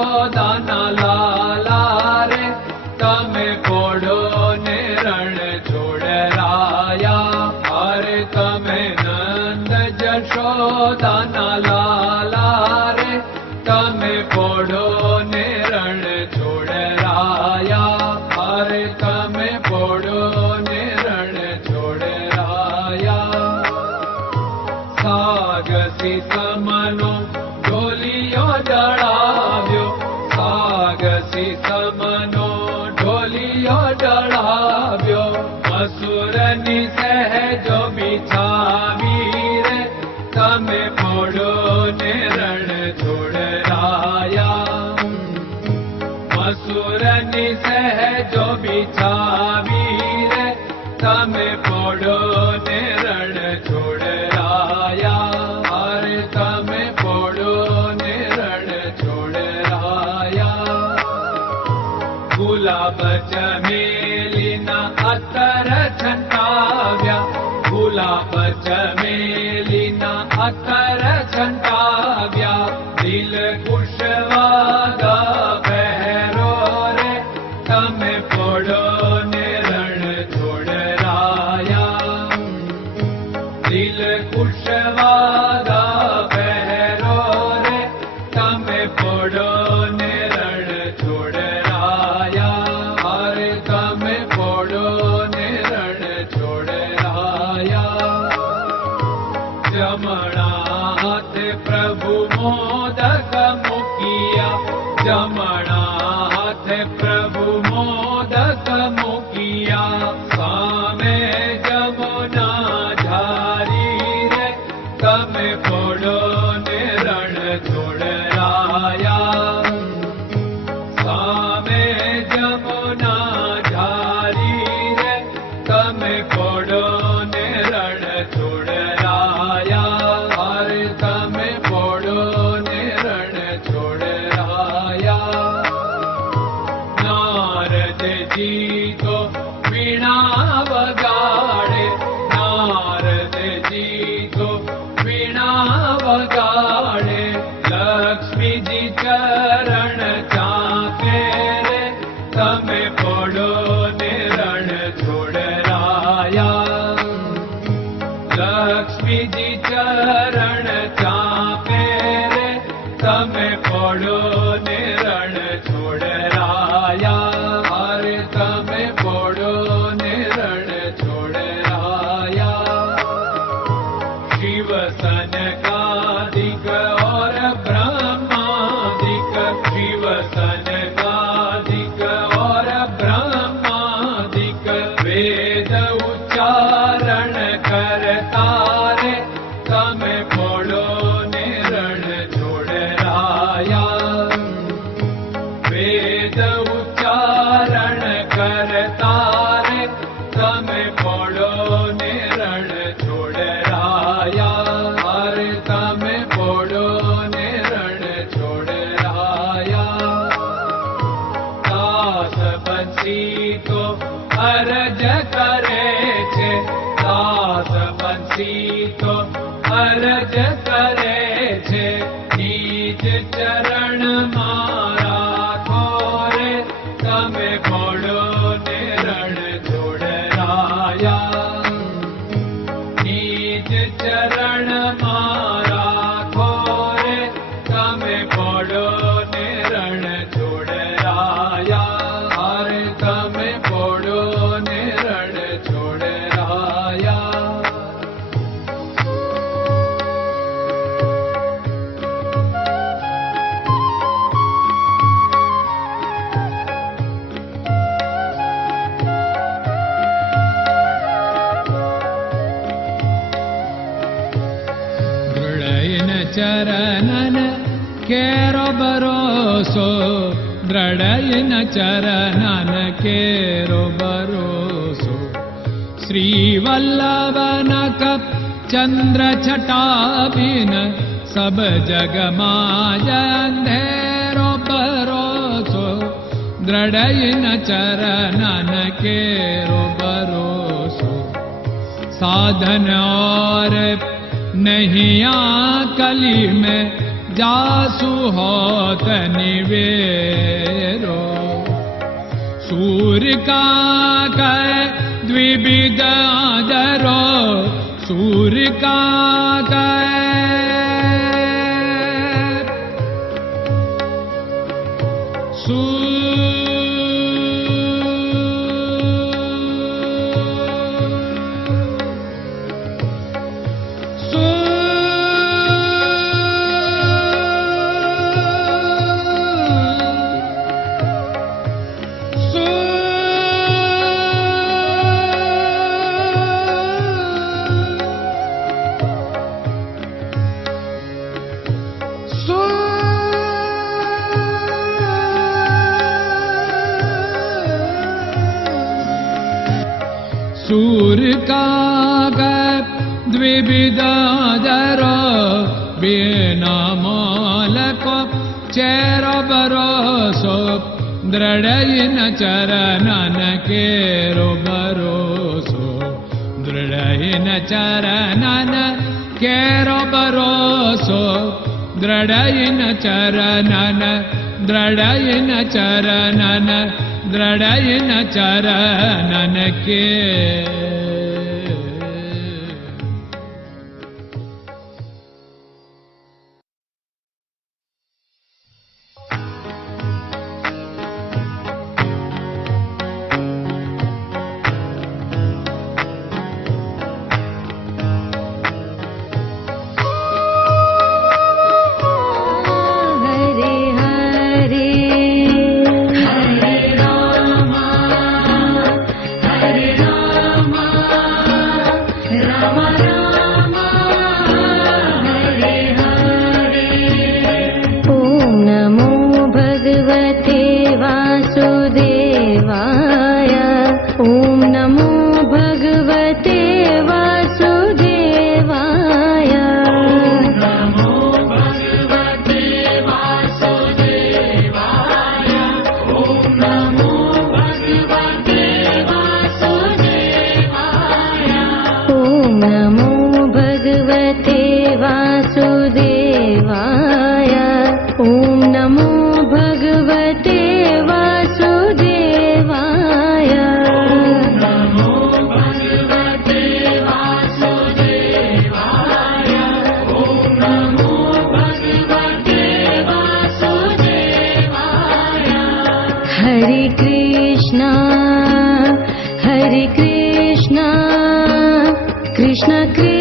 જશોદાના લાલા રે તમે પોડો ને રણ છોડરાયા. અરે તમે નંદ જશોદાના લાલા રે તમે પોડો ને રણ છોડરાયા. અરે તમે પોડો ને રણ છોડરાયા. સાગસી સમનો ઢોલિયો ડળાવ્યો, સાગસી સમનો ઢોલિયો ડળાવ્યો. મસૂરની સહેજો બિછાવી રે તમે પોડો ને રણ છોડરાયા. મસૂરની સહેજો બિછાવી રે તમે પોડો ને રણ છોડરાયા. અરે તમે પોડો ને રણ છોડરાયા. ગુલાબ ચમેલીના અત્તર છંટાવ્યા, ગુલાબ ચમેલીના અત્તર છંટાવ્યા. દિલ કુશવાદા પહેરો રે તમે પોડો ને રણ છોડરાયા. દિલ કુશવાદા પહેરો રે તમે પોડો ને રણ છોડરાયા. અરે તમે પોડો ને રણ છોડરાયા. જમણા હાથે પ્રભુ મોદક મૂકિયા, જમણા હાથે પ્રભુ મોદક મૂકિયા. સામે જમુના ઝારી રે તમે પોડો ને રણ છોડરાયા. સામે જમુના ઝારી રે તમે પોડો ને રણ છોડરાયા. અરે તમે પોડો ને રણ છોડરાયા. નારદજી તો વીણા વગાડે, નારદજી તો વીણા વગાડે. લક્ષ્મીજી ચરણ ચાકે રે તમે પોડો ને રણ છોડરાયા. લક્ષ્મીજી ચરણ ચાપે રે તમે પોડો ને રણ છોડરાયા. અરે તમે પોડો ને રણ છોડરાયા. શિવ સનકાદિક और ब्रह्मादिक, शिव सनकादिक और ब्रह्मादिक. वेद उच्चारण करता रे તમે પોડો ને રણ છોડરાયા. વેદ ઉચ્ચારણ કરતા રે તમે પોડો ને રણ છોડરાયા. અરે તમે પોડો ને રણ છોડરાયા. દાસ બંસી તો અરજ કરે છે, દાસ બંસી તો અરજ કરે છે. નીચ ચરણ મારા ખોરે તમે પોડો ને રણ છોડરાયા. નીચ ચરણ મારા ખોરે તમે પોડો ને રણ છોડરાયા. અરે તમે પોડો ને રણ છોડરાયા. ચરણન કેરો ભરોસો, દ્રઢયન ચરણન કેરો ભરોસો. શ્રી વલ્લભન કપ ચંદ્ર છટાબિન સબ જગમાં અંધેરો ભરોસો. દ્રઢયન ચરણન કેરો ભરોસો. साधन और नहीं कली में जासु होत निवेरो। सूर्य का कै द्विविध आदरो, सूर्य का सूर्य का द्विविधादरो, बिना मोल को चेर भरोसो, दृढ़ चरणन केरो भरोसो, दृढ़ चरणन केरो भरोसो, दृढ़ चरणन, दृढ़ चरणन, दृढ़ चरणन के। Krishna Krishna